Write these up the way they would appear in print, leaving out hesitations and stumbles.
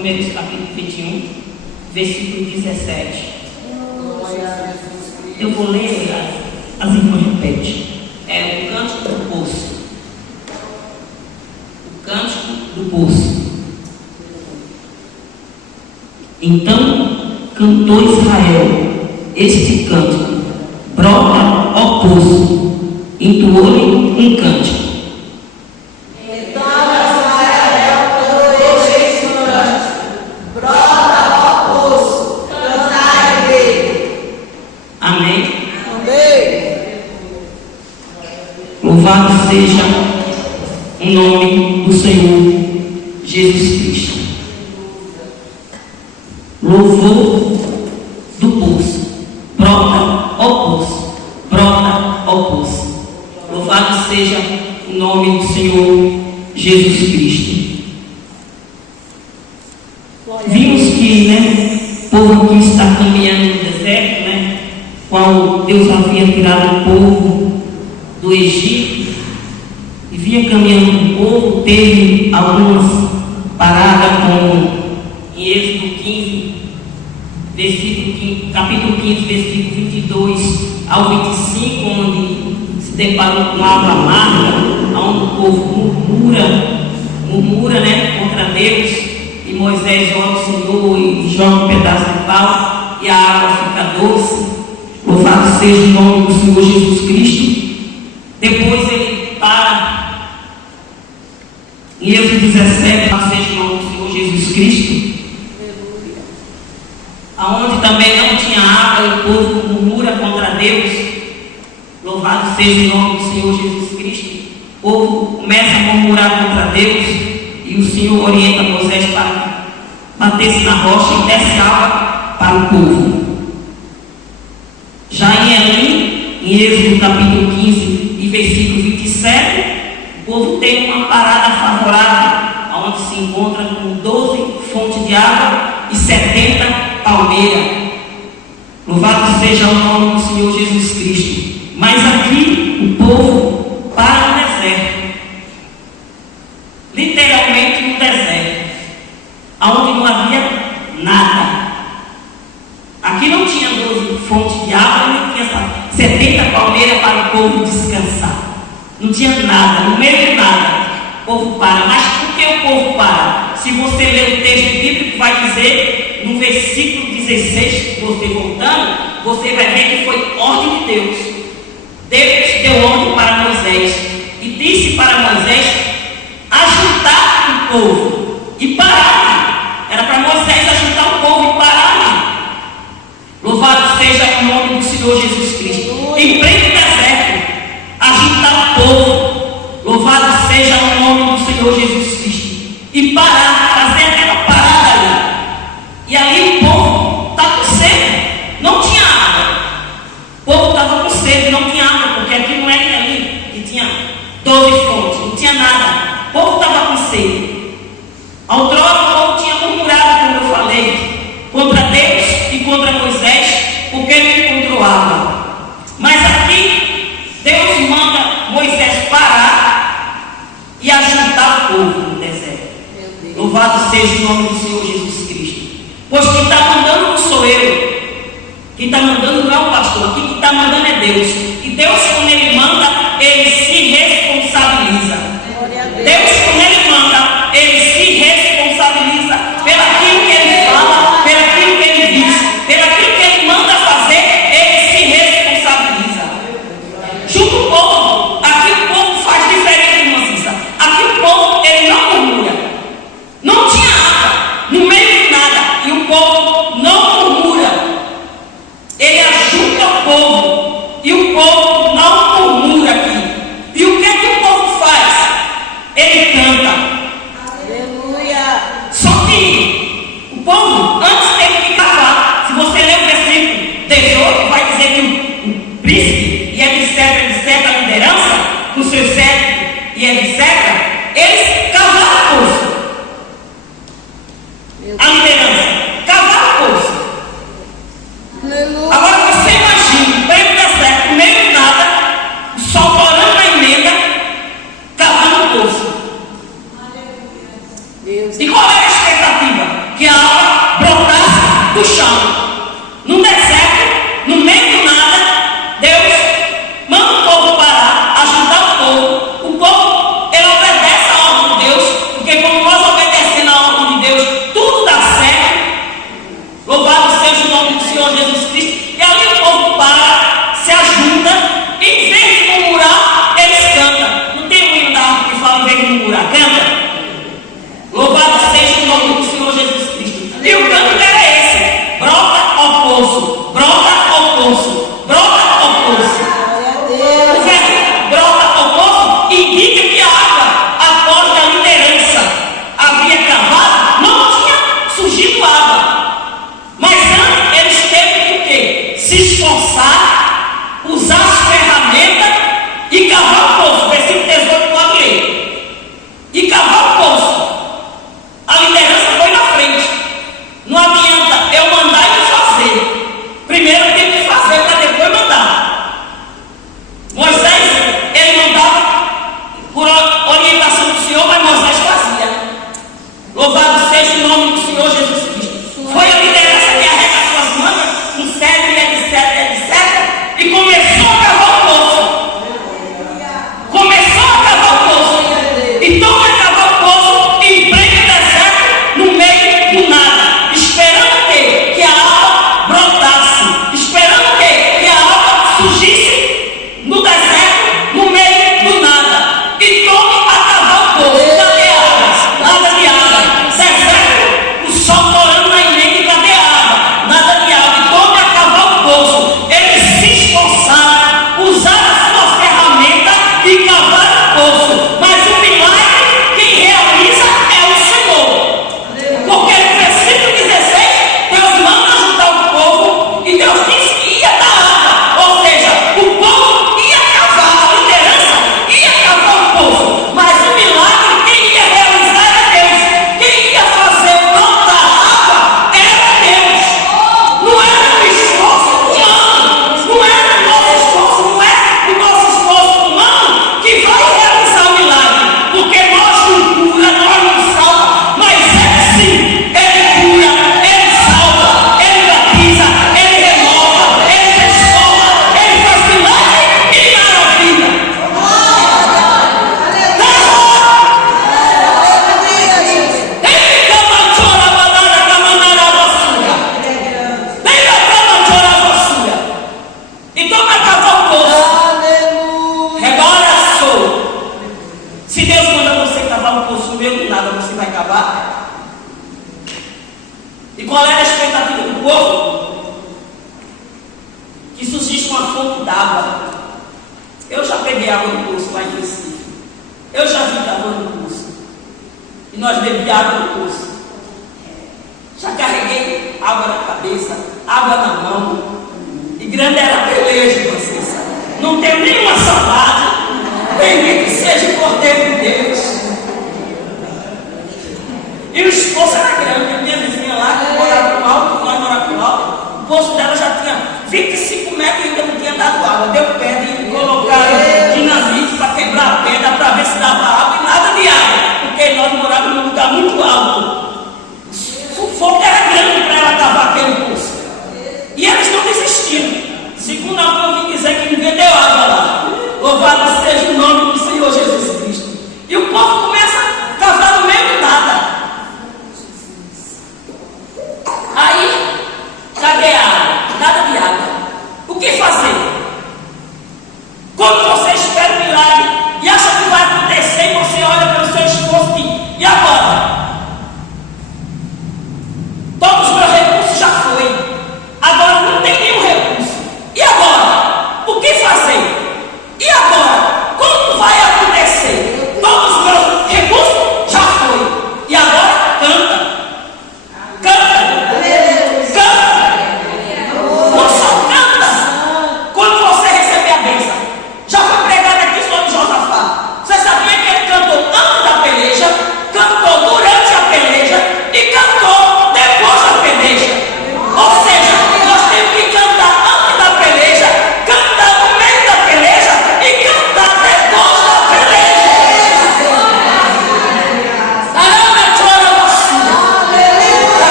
Números capítulo 21, versículo 17. Eu vou ler, as irmãs repetem. É o Cântico do Poço. O Cântico do Poço. Então cantou Israel este cântico: brota, ó poço, entoou-lhe um cântico. Louvado seja o nome do Senhor Jesus Cristo. Louvor do poço. Brota, ó poço. Brota, ó poço. Louvado seja o nome do Senhor Jesus Cristo. Vimos que, o povo aqui está caminhando no deserto, qual Deus havia tirado o povo do Egito, e vinha caminhando com o povo. Teve algumas paradas, como em Êxodo 15, capítulo 15, versículo 22 ao 25, onde se deparou com água amarga, onde o povo murmura contra Deus, e Moisés ora ao Senhor e joga um pedaço de pau e a água fica doce. Louvado seja o nome do Senhor Jesus Cristo. Depois ele para em Êxodo 17, seja o nome do Senhor Jesus Cristo, aonde também não tinha água e o povo murmura contra Deus. Louvado seja o nome do Senhor Jesus Cristo. O povo começa a murmurar contra Deus e o Senhor orienta Moisés para bater-se na rocha e desce água para o povo. Já em Elim, em Êxodo capítulo 15 e versículo 27, o povo tem uma parada favorável, onde se encontra com 12 fontes de água e 70 palmeiras. Louvado seja o nome do Senhor Jesus Cristo. Mas aqui o povo para no deserto, literalmente no deserto, onde não havia nada. Aqui não tinha 12 fontes de água, nem tinha 70 palmeiras para o povo descansar. Não tinha nada, no meio de nada. O povo para. Mas por que o povo para? Se você ler o texto bíblico, vai dizer, no versículo 16, você voltando, você vai ver que foi ordem de Deus. Deus deu ordem para Moisés e disse para Moisés ajuntar o povo e parar. Era para Moisés ajuntar o povo e parar. Louvado seja o nome do Senhor Jesus Cristo. Em pleno deserto, ajuntar o povo. Louvado seja o nome do Senhor Jesus Cristo. E parar, fazer aquela parada ali. E ali o povo está com sede. Não tinha água. O povo estava com sede, não tinha água, porque aqui não era ali que tinha 12 fontes, não tinha nada. O povo estava com sede. Outrora o povo tinha murmurado, como eu falei, contra Deus e contra Moisés, porque não encontrou água. Mas aqui Deus manda Moisés parar e ajuntar o povo no deserto. Louvado seja o nome do Senhor Jesus Cristo. Pois quem está mandando não sou eu. Quem está mandando não é o pastor. Aqui quem está mandando é Deus. E Deus, quando Ele manda, Ele se responsabiliza. Deus, quando Ele manda, Ele se responsabiliza pelaquilo que Ele fala, pelaquilo que Ele diz, pelaquilo que Ele manda fazer. Ele se responsabiliza. Junto o povo, aqui o povo faz diferente, irmã Cissa. Aqui o povo, ele não murmura. Não tinha água, no meio de nada, e o povo não murmura. Ele ajuda o povo, e o povo não murmura aqui. E o que é que o povo faz? Ele canta. Aleluia. Só que o povo antes teve que cavar. Se você ler o versículo 18, vai dizer que o príncipe e etc, a liderança, com seus séculos e etc, eles cavaram a poço. A liderança cavaram a poço. Agora você imagina, no meio do deserto, no meio de nada, o sol torando na emenda, cavando o poço. E qual era a expectativa? e cavar o poço. Versículo 18, pode ler. E cavar o poço. A liderança foi na frente. Não adianta eu mandar e fazer. Primeiro eu tenho que fazer para depois mandar. Moisés, ele mandava por orientação do Senhor, mas Moisés fazia. Louvado seja o nome do Senhor Jesus Cristo. Foi a liderança que arrega suas mangas, com cedro, etc. E começou a cavar o poço. Começou a cavar o poço. Então vai cavar o poço e emprega o deserto no meio do nada. Esperando o quê? Que a água brotasse. Esperando o quê? Que a água surgisse no deserto, no meio do nada. E tome a cavar o poço. Cadê a água? Nada de água. Deserto, o sol torando na emenda, cadê a água? Nada de água. E tome a cavar o poço. Eles se esforçaram, usaram as suas ferramentas e cavaram o poço. Mas o milagre, quem realiza é o Senhor. Porque no versículo 16, Deus manda ajudar o povo e Deus disse que ia dar água. Ou seja, o povo ia cavar, a liderança ia cavar o poço. Mas o milagre, quem ia realizar era Deus. Quem ia fazer brotar água era Deus. Não era o esforço humano. Não era o nosso esforço, não é o nosso esforço humano que vai realizar o milagre. Porque nós não cura, nós não salva. Mas Ele sim, Ele cura, Ele salva, Ele batiza, Ele renova, Ele transforma, Ele faz milagre e maravilha. Ele camanchora badada, camanara vassoura. Ele camanchora vassoura. Então vai cavar o poço. Agora sou. Se Deus manda você cavar um poço no meio do nada, você vai cavar? E qual era a expectativa do povo? Que surgisse uma fonte d'água. Eu já peguei água no poço lá em Recife. Eu já vi cavando no poço. E nós bebíamos água no poço. Já carreguei água na cabeça, água na mão. E grande era a peleja, vocês. Não tenho nenhuma saudade. Bendito seja o Cordeiro de Deus. E o esforço era grande. A minha vizinha lá, que morava no alto, nós morávamos no alto, o poço dela já tinha 25 metros e ainda não tinha dado água. Deu pedra e colocaram dinamite para quebrar a pedra para ver se dava água e nada de água. Porque nós morávamos num lugar muito alto. O sufoco era grande para ela cavar aquele poço. E eles não desistiram. Segundo a mão, eu vim dizer que ninguém deu água lá. Louvado seja o nome do Senhor Jesus Cristo. E o povo começa a cavar no meio do nada. Aí, cadê a água? Nada de água. O que fazer?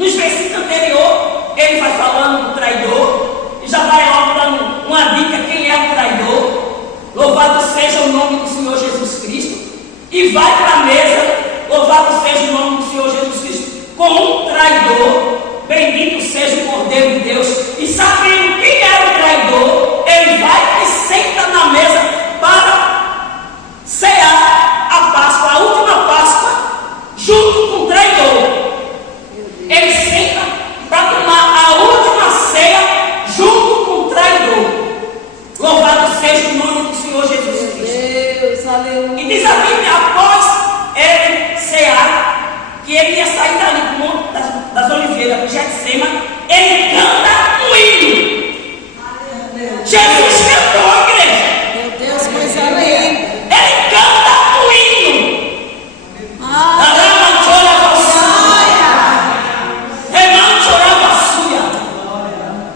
Nos versículos anterior, ele vai falando do traidor, e já vai logo dando uma dica quem é o traidor. Louvado seja o nome do Senhor Jesus Cristo. E vai para a mesa, louvado seja o nome do Senhor Jesus Cristo, com um traidor. Bendito seja o Cordeiro de Deus. E sabendo quem é o traidor, ele vai e senta na mesa para cear a Páscoa, a última Páscoa, junto com o traidor. Ele senta para tomar a última ceia junto com o traidor. Louvado seja o nome do Senhor Jesus Cristo. Deus, aleluia. E diz a Bíblia, após ele cear, que ele ia sair dali do Monte das Oliveiras, de Getsêmani, ele canta um hino. Jesus cantou, igreja. Meu Deus, coisa linda. Ele canta um hino.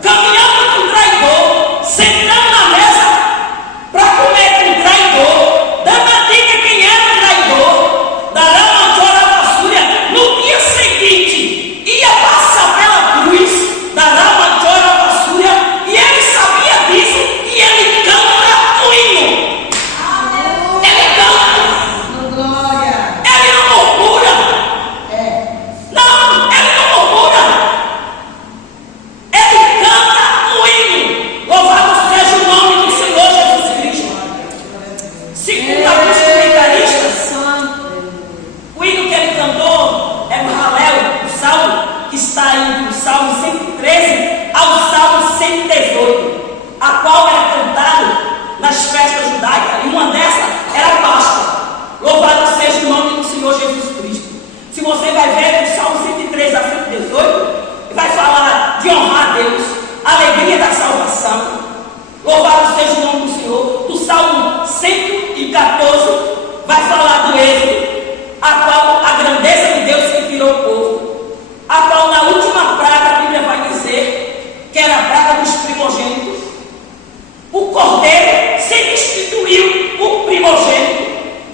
Caminhando com o traidor, sentando na mesa para comer com o traidor, dando a dica quem era o traidor, da Ramanchora Vassúria. No dia seguinte, ia passar pela cruz da Ramanchora Vassúria, e ele sabia disso, e ele canta o hino. Ele canta. Glória. Ele não murmura. Não, ele não murmura. Ele canta o hino. Louvado seja o nome do Senhor Jesus Cristo. Segundo alguns comentaristas, o hino que ele cantou é o Halel, o salmo que está aí do Salmo 113 ao Salmo 118, a qual era cantado nas festas judaicas, e uma dessas era a Páscoa. Louvado seja o nome do Senhor Jesus Cristo. Se você vai ver do Salmo 113 a 118, vai falar de honrar a Deus, a alegria da salvação. Louvado seja o nome do Senhor. Do Salmo 114 vai falar do êxodo, a qual a grandeza de Deus que tirou o povo, a qual na última praga a Bíblia vai dizer que era a praga dos primogênitos. O cordeiro se instituiu o primogênito,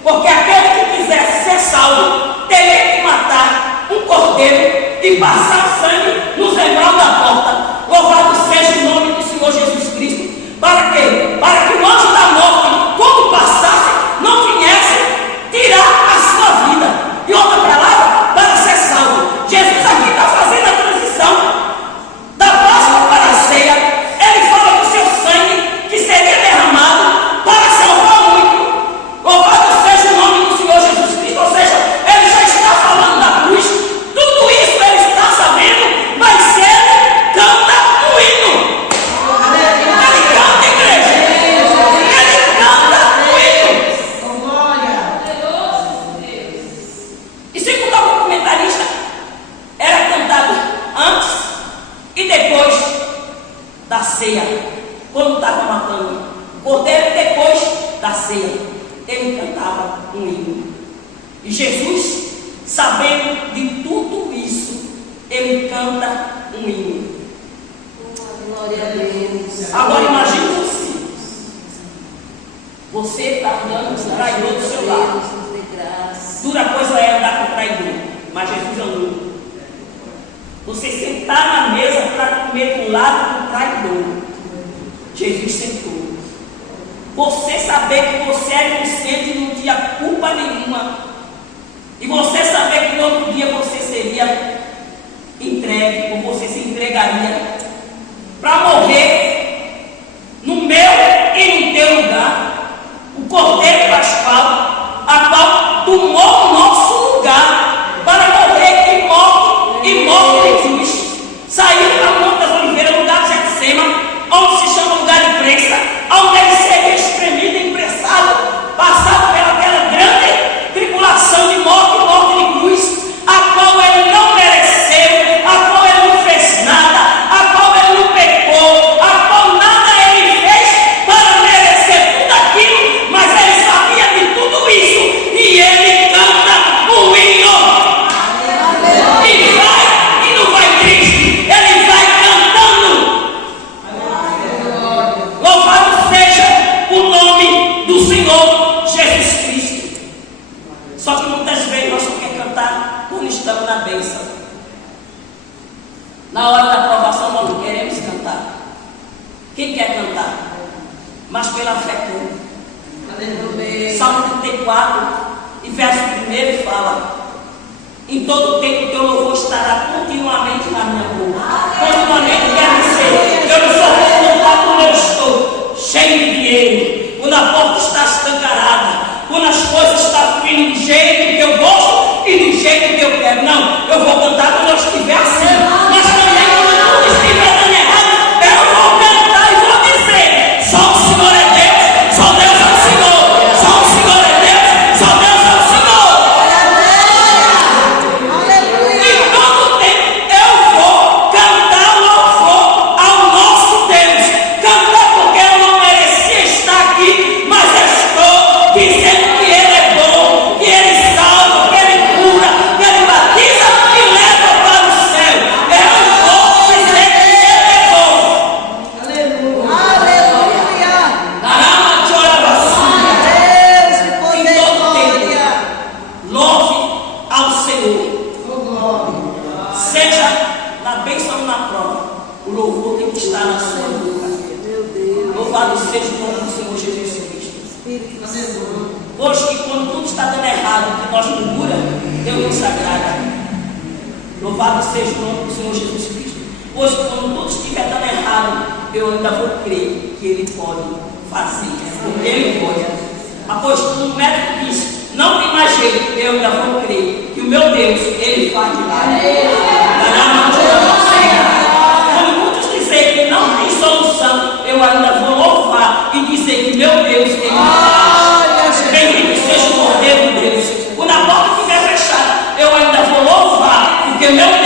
porque aquele que quisesse ser salvo teria que matar um cordeiro e passar o sangue nos degraus da porta. Louvado seja o nome do Senhor Jesus Cristo. Para quê? Para que o anjo da morte, quando passasse, não viesse tirar a sua vida. E outra palavra, para ser salvo. Jesus aqui está fazendo a transição da Páscoa para a ceia. Ele fala do seu sangue que seria derramado para salvar muito. Louvado seja o nome do Senhor Jesus Cristo. Ou seja, ele já está falando da cruz. Tudo isso ele está sabendo, mas ele canta o hino. Ele canta, igreja. Ele canta o hino. Glória. E segundo algum comentarista, era cantado antes e depois da ceia, quando estava matando o cordeiro. Depois da ceia, ele cantava um hino. E Jesus, sabendo de tudo isso, ele canta um hino. Glória a Deus. Agora imagine você. Você está andando com o traidor do seu lado. Deus, nos dê graça. Dura coisa é andar com o traidor, mas Jesus andou. Você sentar na mesa para comer do lado do traidor. Jesus sentou. Você saber que você é inocente e não tinha culpa nenhuma. E você saber que no outro dia você seria entregue, ou você se entregaria para morrer no meu e no teu lugar. O Cordeiro Pascal, a qual tomou o nosso lugar para morrer e morte em cruz. Saiu para o Monte das Oliveiras, lugar de Getsêmani, onde se chama lugar de prensa, onde ele seria espremido e imprensado, passado pelaquela grande tribulação de morte de cruz, a qual ele não mereceu, a qual ele não fez nada, a qual ele não pecou, a qual nada ele fez para merecer tudo aquilo, mas ele sabia de tudo isso, e ele canta o hino. E não vai triste, ele vai cantando. Louvado seja o nome do Senhor Jesus Cristo. Só que muitas vezes nós só queremos cantar quando estamos na bênção. Na hora da aprovação nós não queremos cantar. Quem quer cantar? Mas pela fé canta. Salmo 34, e verso 1 fala: em todo tempo teu louvor estará continuamente na minha boca. Continuamente quer dizer, eu não só vou cantar quando eu estou cheio de dinheiro, quando a porta está escancarada, quando as coisas estão fluindo do jeito que eu gosto e do jeito que eu quero. Não, eu vou cantar quando eu estiver assim. Mas também quando eu estiver dando errado, eu vou cantar e vou dizer: só o Senhor é Deus, só Deus é o Senhor, só o Senhor é Deus, só Deus é o Senhor. Em todo tempo eu vou cantar louvor ao nosso Deus. Cantar porque eu não merecia estar aqui, mas estou dizendo que Ele é bom, que Ele salva, que Ele cura, que Ele batiza e leva para o céu. Eu vou dizer que Ele é bom. Caramba, te olha em todo tempo. Louve ao Senhor. Seja na bênção ou na prova, o louvor tem que estar na sua boca. Louvado seja o nome do Senhor Jesus Cristo. Hoje, que quando tudo está dando errado, que nós murmuramos, Deus não se agrada. Louvado seja o nome do Senhor Jesus Cristo. Hoje, quando tudo estiver dando errado, eu ainda vou crer que Ele pode fazer. Porque Ele pode. Após o médico disse: não tem mais jeito, eu ainda vou crer que o meu Deus, Ele faz de lá. Quando muitos dizem que não tem solução, eu ainda vou louvar e dizer que meu Deus, Ele faz. Bendito seja o Cordeiro de Deus. Quando a porta estiver fechada, eu ainda vou louvar, porque meu